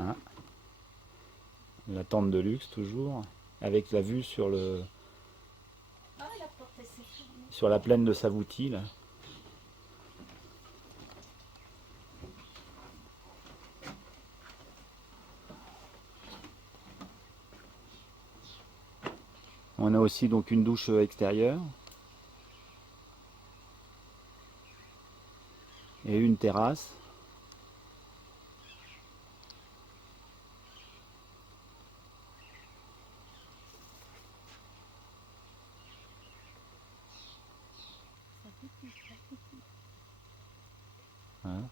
Hein, la tente de luxe toujours, avec la vue sur la plaine de Savouti là. On a aussi donc une douche extérieure et une terrasse. Hein.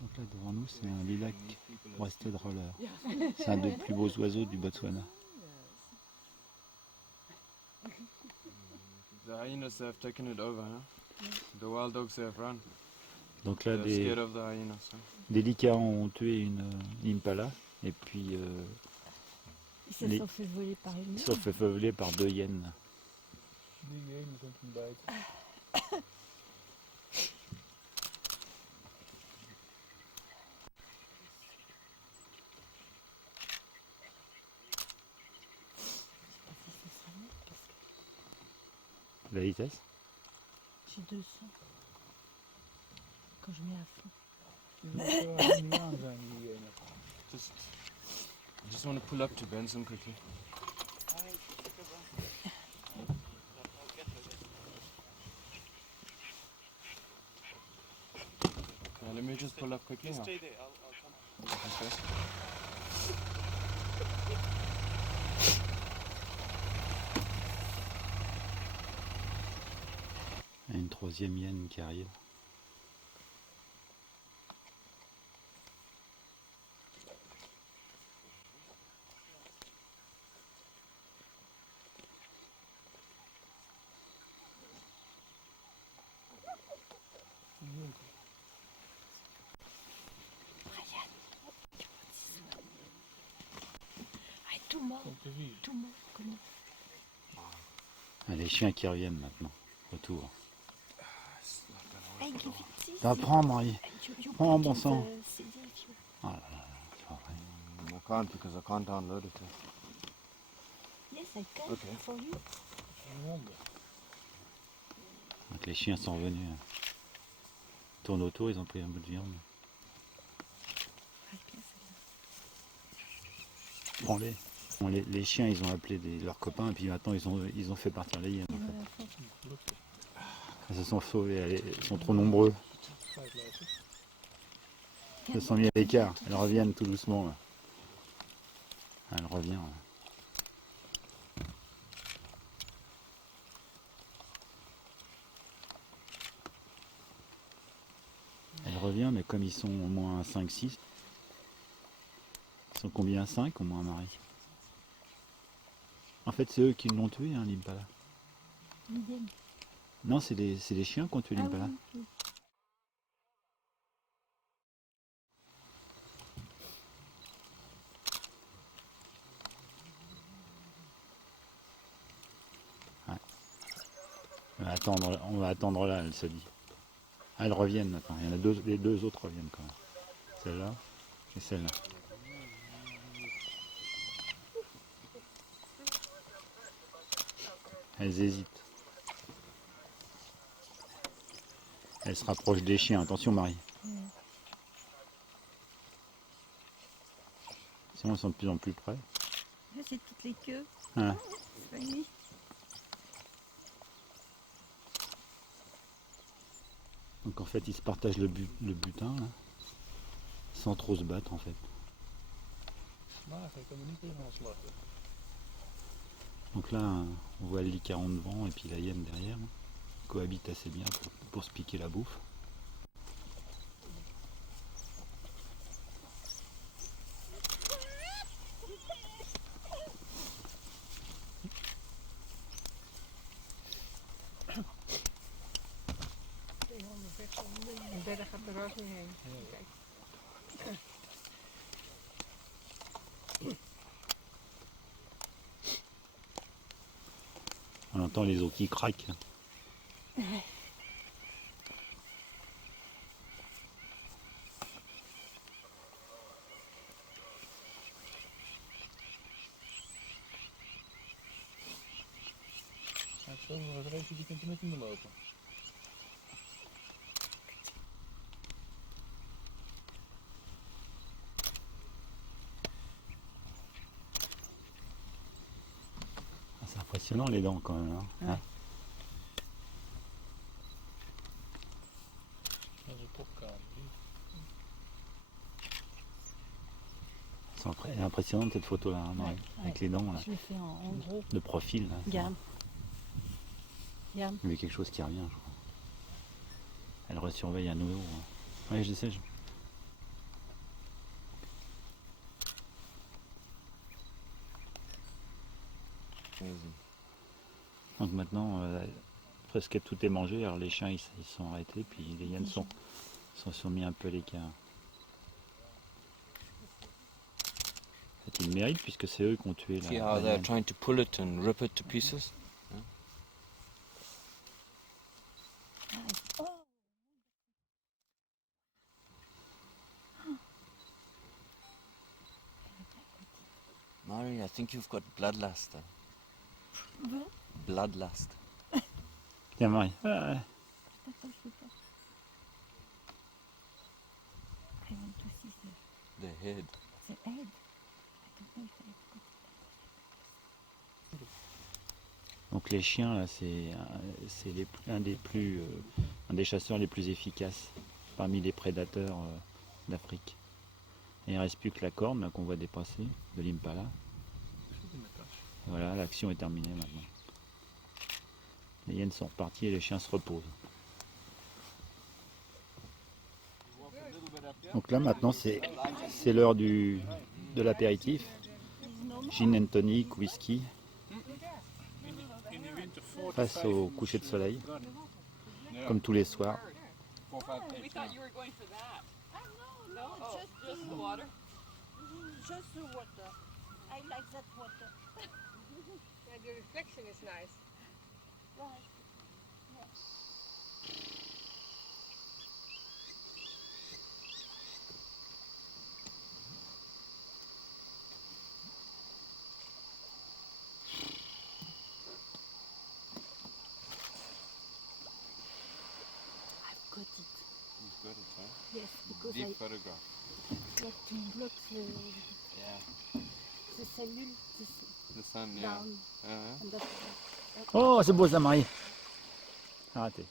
Donc là devant nous c'est un lilac breasted roller. C'est un des plus beaux oiseaux du Botswana. The hyenas have taken it over, huh? The wild dogs have run. Donc là They're scared of the hyenas. Huh? des licaons ont tué une impala et puis Ils se sont fait voler par une ils se sont fait voler par 2 hyènes. Die hyenen zijn van buiten. La vitesse. J'ai 200 quand je mets à fond. Die zullen niet aan zijn, die hyenen. I just want to pull up to Benson quickly. Let me just pull up quickly. You stay there, I'll come. Okay. Il y a une 3e hyène qui arrive. Tout mort, Op de vier. tout mort. Comment? Ah, les chiens qui reviennent maintenant. Retour. Hey, give it this. T'as prends Marie. You Oh, put bon in sang. the CD if you- Ah là là, c'est pas vrai. I can't because I can't download it. Yes, I can Okay. for you. Geen honden. Donc les chiens sont revenus. Ils tournent autour, ils ont pris un bout de viande. I can, c'est Prends-les. Bon, les chiens ils ont appelé leurs copains et puis maintenant ils ont fait partir les hyènes. là. En fait. Voilà, faut- Gelukkig. Ils se sont sauvés, ils sont trop nombreux. Kwijt lopen. Ils se sont mis à l'écart. Elles reviennent tout doucement. Là. Elle revient. Là. Elle revient, mais comme ils sont au moins 5-6, ils sont combien 5 au moins, Marie? En fait, c'est eux qui l'ont tué, hein, l'impala. L'hyène. Non, c'est les chiens qui ont tué Ah l'impala. oui, oui. On va attendre là, elle se dit. Ah, elles reviennent maintenant. Il y en a deux, les 2 autres reviennent quand même. Celle-là et celle-là. Elles hésitent. Elles se rapprochent des chiens. Attention, Marie. Sinon, elles sont de plus en plus près. Là, c'est toutes les queues. Hein. Fanny. Donc en fait, ils se partagent le butin, là, sans trop se battre en fait. Maar hij kan er niet in gaan slachten. Donc là, on voit le licaron devant et puis la hyène derrière. Ils cohabitent assez bien pour se piquer la bouffe. On entend les os qui craquent. Gaat zo nog eens even 10 centimeter in de lopen. Ah, c'est impressionnant les dents quand même. Hein. Ouais. Dat is een popkamer. Elle est impressionnante cette photo là, hein, Ouais, avec ouais. les dents là, Je l'ai fait en gros. de profil. Là, Regarde. Regarde. il y a quelque chose qui revient, je crois. Elle resurveille à nouveau. Hein. Oui, je sais. Amazing. Donc maintenant, presque tout est mangé. Alors les chiens ils sont arrêtés, puis les hyènes sont mis un peu à l'écart. En fait, ils méritent puisque c'est eux qui ont tué See la how they're hyène. trying to pull it and rip it to pieces? Oh, Mari, I think you've got bloodlust. bon. Bloodlust. Tiens Marie. Ah, Attends, je peux pas. I want to see The head. the head. I don't know if I have got donc les chiens là, c'est un des chasseurs les plus efficaces parmi les prédateurs d'Afrique. Et il ne reste plus que la corne là, qu'on voit dépasser de l'impala. Voilà, l'action est terminée maintenant. Les hyènes sont reparties et les chiens se reposent. Donc là maintenant c'est l'heure de l'apéritif. Gin and tonic, whisky, face au coucher de soleil, comme tous les soirs. We thought you were going for that. No, oh, just the water. Just the water. I like that water. Yeah, the reflection is nice. I've got it. You've got it, huh? Yes, because Deep I photograph. have to block Yeah. the cellule The sun, yeah. down. Uh-huh. And that's Oh, c'est beau ça Marie. Arrêtez.